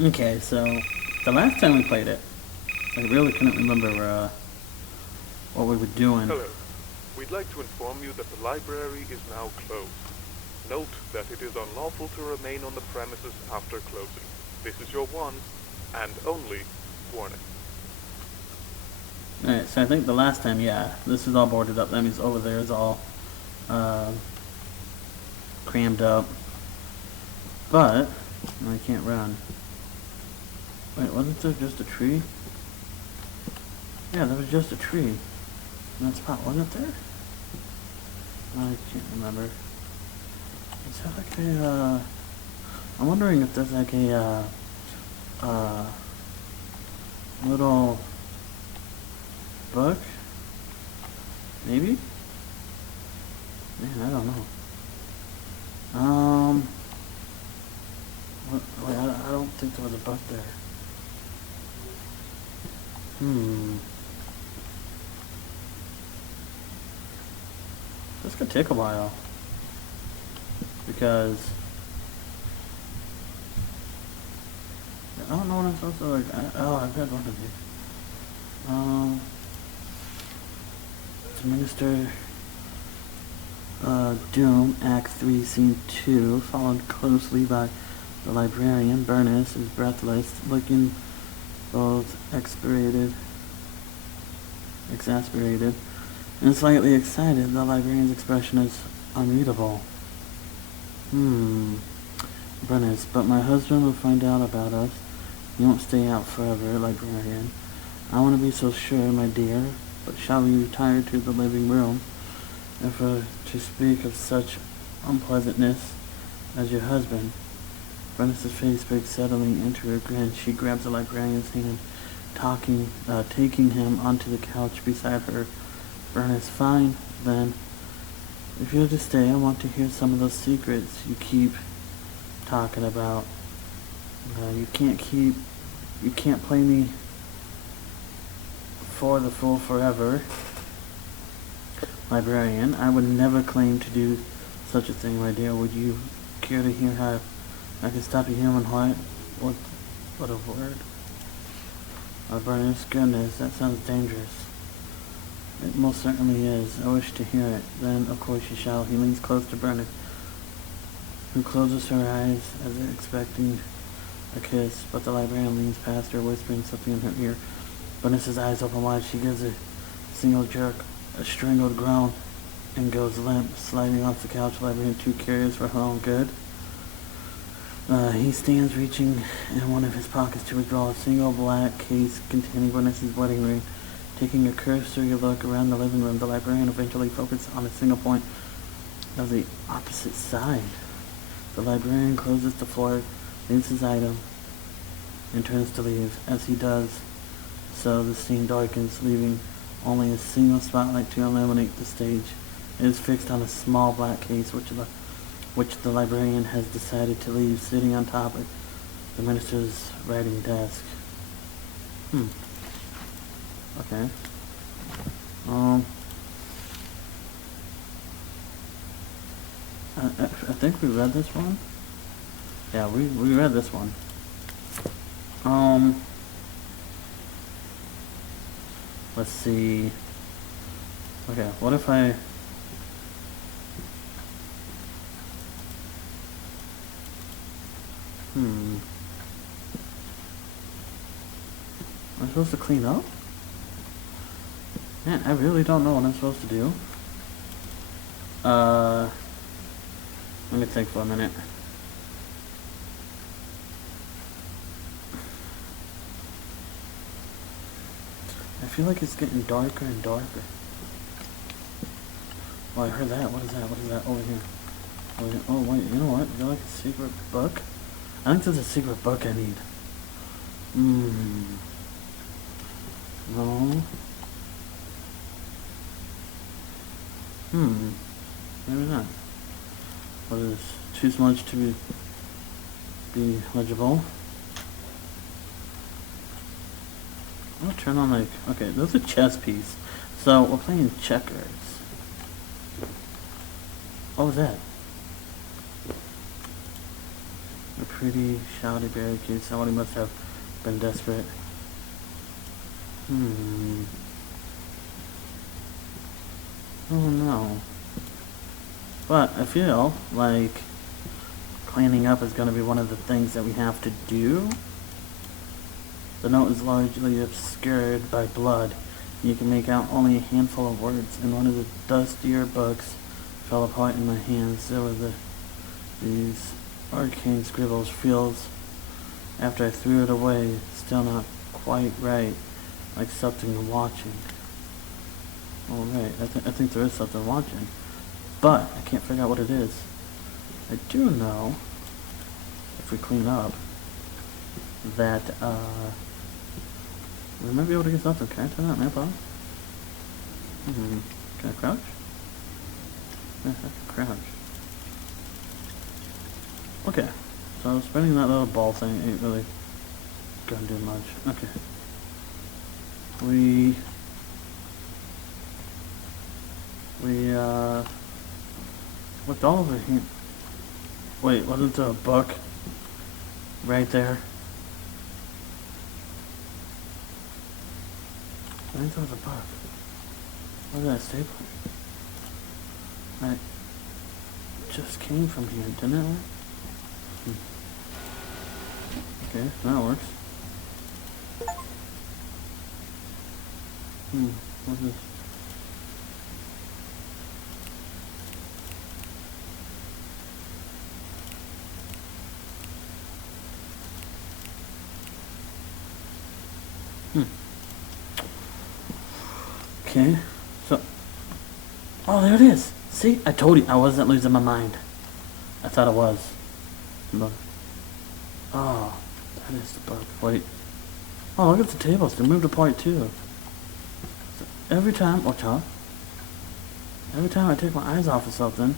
Okay, so the last time we played it, I really couldn't remember what we were doing. Hello. We'd like to inform you that the library is now closed. Note that it is unlawful to remain on the premises after closing. This is your one and only warning. Alright, so I think the last time, yeah, this is all boarded up. That means over there is all crammed up. But I can't run. Wait, wasn't there just a tree? Yeah, there was just a tree in that spot, wasn't there? I can't remember. Is that like a, I'm wondering if there's like a, little book? Maybe? Man, I don't know. Wait, I don't think there was a book there. This could take a while. Because I don't know what I'm supposed to like. I've got one of these. Administer Doom, Act 3, Scene 2, followed closely by the librarian. Bernice is breathless, looking both exasperated, and slightly excited. The librarian's expression is unreadable. Bernice, but my husband will find out about us. You won't stay out forever, librarian. I want to be so sure, my dear, but shall we retire to the living room? If to speak of such unpleasantness as your husband. Bernice's face breaks suddenly into a grin. She grabs the librarian's hand, taking him onto the couch beside her. Bernice, fine, then. If you're to stay, I want to hear some of those secrets you keep talking about. You can't play me for the fool forever. Librarian, I would never claim to do such a thing, my dear. Would you care to hear how I can stop a human heart? What a word. Bernice, goodness, that sounds dangerous. It most certainly is. I wish to hear it. Then, of course, you shall. He leans close to Bernice, who closes her eyes as if expecting a kiss, but the librarian leans past her, whispering something in her ear. Bernice's eyes open wide. She gives a single jerk, a strangled groan, and goes limp, sliding off the couch. The librarian, too curious for her own good. He stands, reaching in one of his pockets to withdraw a single black case containing Bernice's wedding ring. Taking a cursory look around the living room, the librarian eventually focuses on a single point of the opposite side. The librarian closes the floor, leaves his item, and turns to leave. As he does so, the scene darkens, leaving only a single spotlight to illuminate the stage. It is fixed on a small black case, which the librarian has decided to leave sitting on top of the minister's writing desk. Okay. I think we read this one. Yeah, we read this one. Let's see. Okay, what if I... Am I supposed to clean up? Man, I really don't know what I'm supposed to do. Let me think for a minute. I feel like it's getting darker and darker. Oh, I heard that. What is that? What is that? Over here. Over here. Oh, wait, you know what? Is there like a secret book? I think there's a secret book I need. No. Maybe not. What is too smudged to be legible? I'll turn on like, okay, there's a chess piece. So we're playing checkers. What was that? pretty shouty barricade. Somebody must have been desperate. Oh no. But I feel like cleaning up is going to be one of the things that we have to do. The note is largely obscured by blood. You can make out only a handful of words, and one of the dustier books fell apart in my hands. There were these arcane scribbles, feels after I threw it away, still not quite right, like something watching. Oh right, I think there is something watching, but I can't figure out what it is. I do know, if we clean up, that we might be able to get something. Can I turn that map on? Can I crouch? Yeah, I can crouch. Okay, so spinning that little ball thing ain't really gonna do much. Okay. We looked all over here. Wait, wasn't there a book right there? I think there was a book. Where did that stapler? I just came from here, didn't it? Okay, that works. What's this? Okay, so, oh, there it is. See, I told you I wasn't losing my mind. I thought it was. But, oh, that is the book. Wait. Oh, look at the tables. They moved apart too. So every time, watch out. Every time I take my eyes off of something,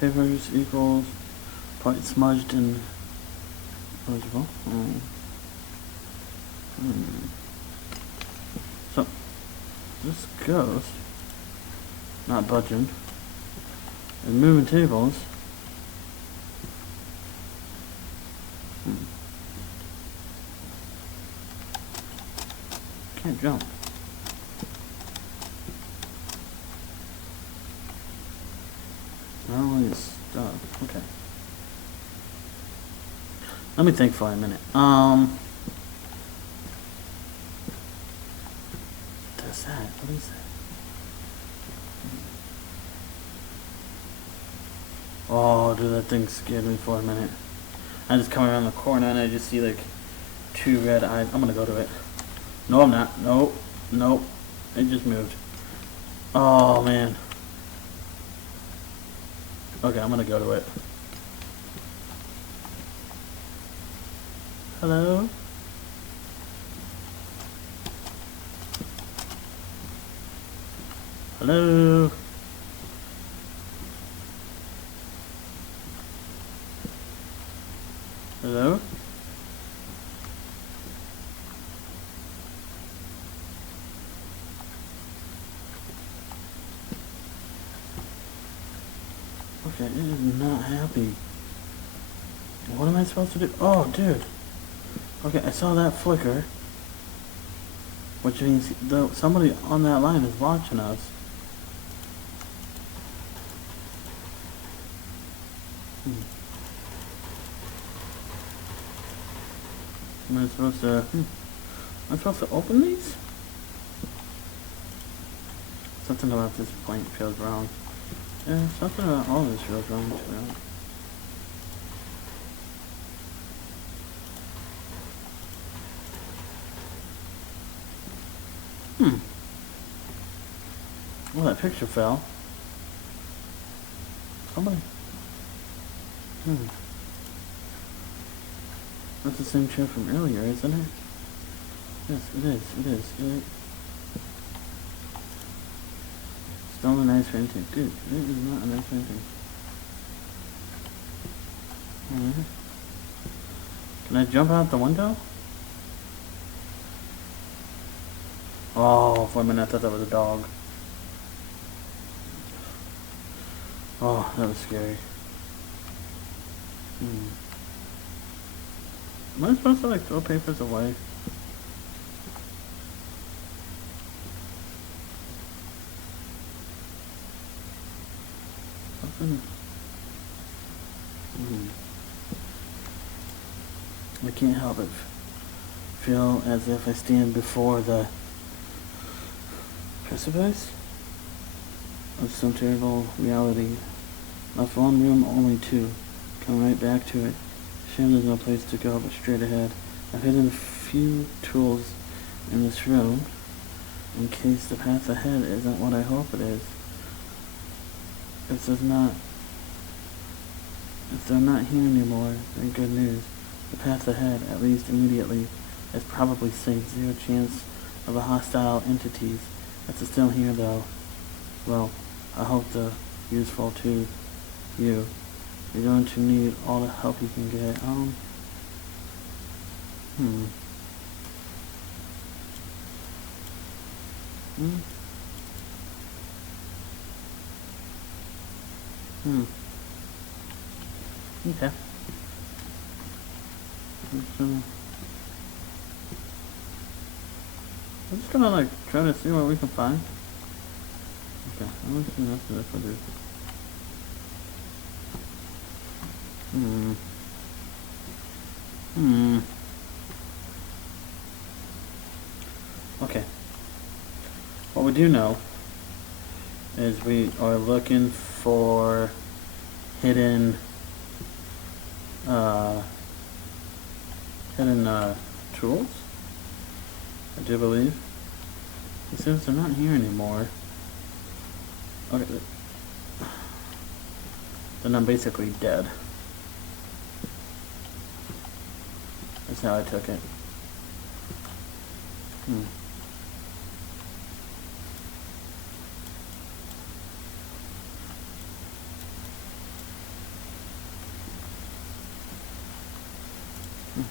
papers equals part smudged and eligible. So this ghost not budging and moving tables. Can't jump. No, it's stuff. Okay. Let me think for a minute. Does that? What is that? Oh, dude, that thing scared me for a minute. I just come around the corner and I just see like two red eyes. I'm gonna go to it. No, I'm not. Nope. Nope. It just moved. Oh, man. Okay, I'm gonna go to it. Hello? Hello? Hello? Okay, it is not happy. What am I supposed to do? Oh, dude. Okay, I saw that flicker. Which means somebody on that line is watching us. Am I supposed to... Am I supposed to open these? Something about this point feels wrong. Yeah, something about all this feels wrong too. Well, that picture fell. Somebody. That's the same chair from earlier, isn't it? Yes, it is. It is. Still a nice painting. Dude, it is not a nice painting. Can I jump out the window? Oh, for a minute I thought that was a dog. Oh, that was scary. Am I supposed to like throw papers away? Something. I can't help it feel as if I stand before the precipice of some terrible reality. Left one room, only two. Come right back to it. Shame there's no place to go but straight ahead. I've hidden a few tools in this room in case the path ahead isn't what I hope it is. If they're not here anymore, then good news. The path ahead, at least immediately, is probably safe. Zero chance of a hostile entities. If they're still here though, well, I hope they're useful to you. You're going to need all the help you can get. Okay. I'm just gonna like try to see what we can find. Okay, I'm just gonna have to look for this. Okay. What we do know is we are looking for hidden tools, I do believe. It says they're not here anymore. Okay. Then I'm basically dead. That's how I took it.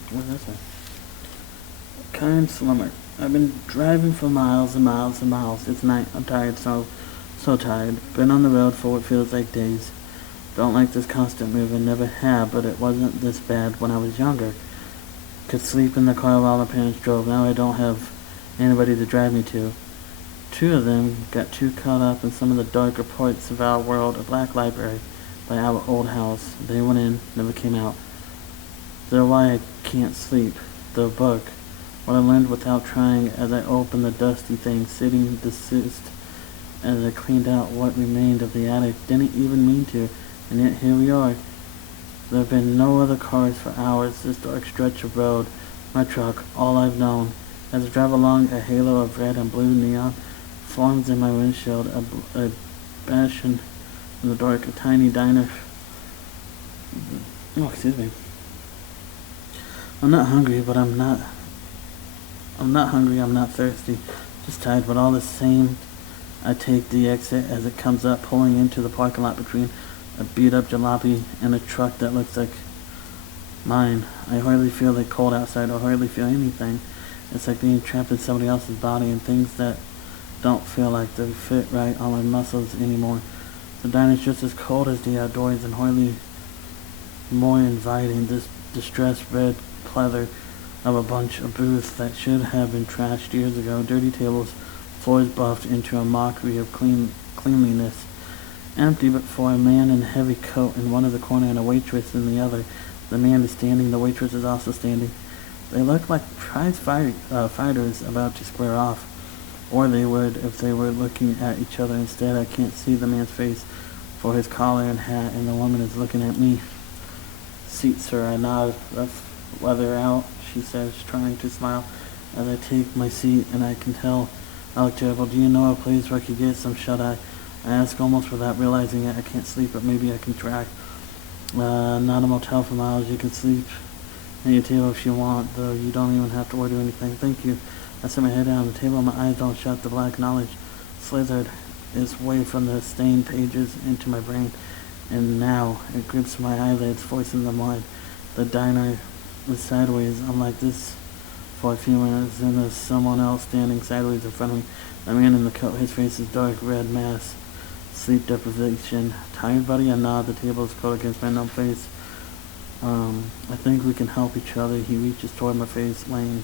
What is it? Kind Slumber. I've been driving for miles and miles and miles. It's night. I'm tired, so tired. Been on the road for what feels like days. Don't like this constant moving. Never have, but it wasn't this bad when I was younger. Could sleep in the car while my parents drove. Now I don't have anybody to drive me to. Two of them got too caught up in some of the darker parts of our world. A black library by our old house. They went in, never came out. They're why I can't sleep. The book. What I learned without trying as I opened the dusty thing, sitting desist as I cleaned out what remained of the attic. Didn't even mean to, and yet here we are. There have been no other cars for hours. This dark stretch of road, my truck, all I've known. As I drive along, a halo of red and blue neon forms in my windshield. A bastion in the dark, a tiny diner. Oh, excuse me. I'm not hungry, but I'm not hungry, I'm not thirsty. Just tired, but all the same, I take the exit as it comes up, pulling into the parking lot between a beat-up jalopy and a truck that looks like mine. I hardly feel the cold outside, or hardly feel anything. It's like being trapped in somebody else's body, and things that don't feel like they fit right on my muscles anymore. The diner's just as cold as the outdoors, and hardly more inviting. This distressed red pleather of a bunch of booths that should have been trashed years ago. Dirty tables, floors buffed into a mockery of cleanliness. Empty but for a man in a heavy coat in one of the corner and a waitress in the other. The man is standing, the waitress is also standing. They look like prize fighters about to square off. Or they would if they were looking at each other. Instead, I can't see the man's face for his collar and hat, and the woman is looking at me. Seat, sir, I nod. Rough weather out, she says, trying to smile as I take my seat, and I can tell I look terrible. Do you know a place where I could get some shut-eye? I ask almost without realizing it. I can't sleep, but maybe I can try. Not a motel for miles. You can sleep at your table if you want, though you don't even have to order anything. Thank you. I set my head down on the table, my eyes don't shut. The black knowledge slithered its way from the stained pages into my brain, and now it grips my eyelids, forcing them wide. The diner is sideways. I'm like this for a few minutes, then there's someone else standing sideways in front of me. The man in the coat, his face is dark red mass. Sleep deprivation. Tired, buddy? I nod. The table is cold against my numb face. I think we can help each other. He reaches toward my face, laying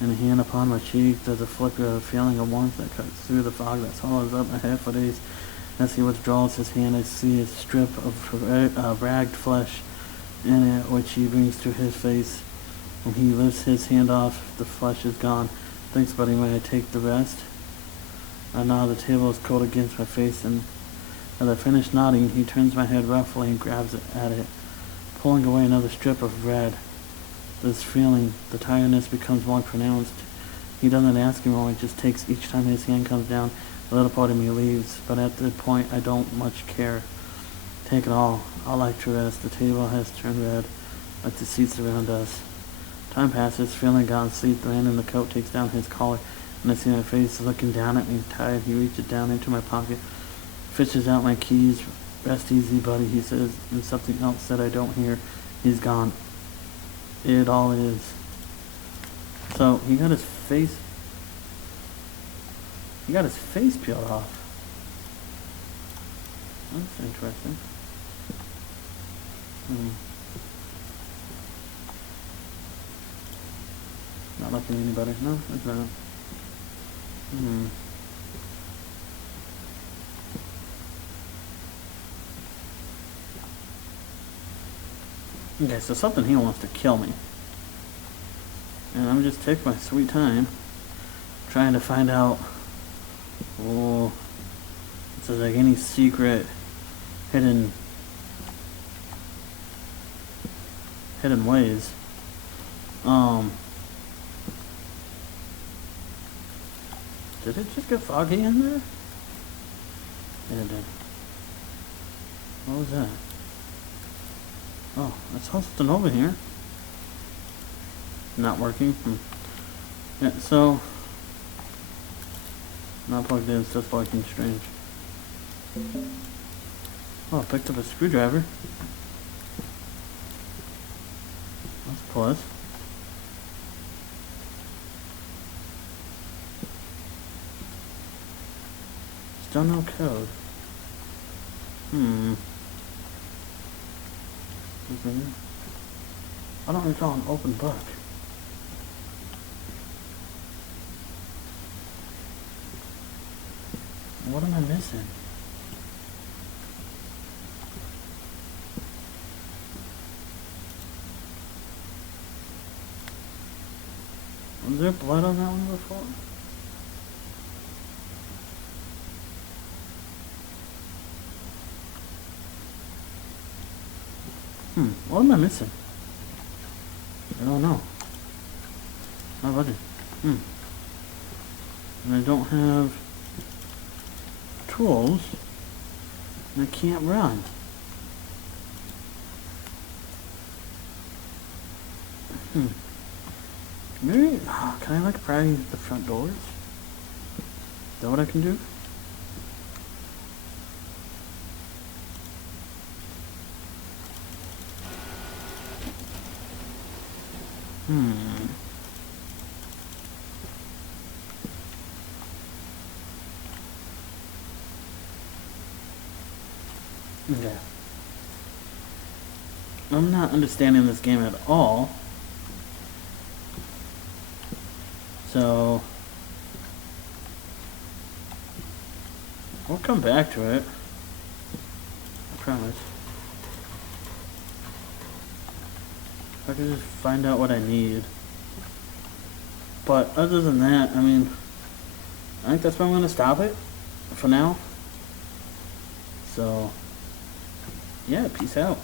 a hand upon my cheek. There's a flicker of a feeling of warmth that cuts through the fog that swallows up my head for days. As he withdraws his hand, I see a strip of ragged flesh in it, which he brings to his face. When he lifts his hand off, the flesh is gone. Thanks, buddy. May I take the rest? Now the table is cold against my face, and as I finish nodding, he turns my head roughly and grabs at it, pulling away another strip of red. This feeling, the tiredness, becomes more pronounced. He doesn't ask anymore, it just takes each time his hand comes down. A little part of me leaves, but at the point I don't much care. Take it all. I like to rest. The table has turned red, like the seats around us. Time passes, feeling gone sleep. The man in the coat takes down his collar, and I see my face looking down at me, tired. He reaches down into my pocket, fishes out my keys. Rest easy, buddy, he says, and something else that I don't hear. He's gone. It all is. So, he got his face peeled off. That's interesting. Not looking any better. No, it's not. Okay, so something here wants to kill me. And I'm just taking my sweet time trying to find out if there's like any secret hidden ways. Did it just get foggy in there? Yeah, it did. What was that? Oh, I saw something over here. Not working. Yeah, so not plugged in, it's just fucking strange. Oh, I picked up a screwdriver. That's a plus. Still no code. I don't recall an open book. What am I missing? Was there blood on that one before? What am I missing? I don't know. How about it? And I don't have tools, and I can't run. Maybe, can I like pry the front doors? Is that what I can do? Okay. I'm not understanding this game at all. So we'll come back to it. I promise. If I could just find out what I need. But other than that, I mean, I think that's where I'm going to stop it for now. So, yeah, peace out.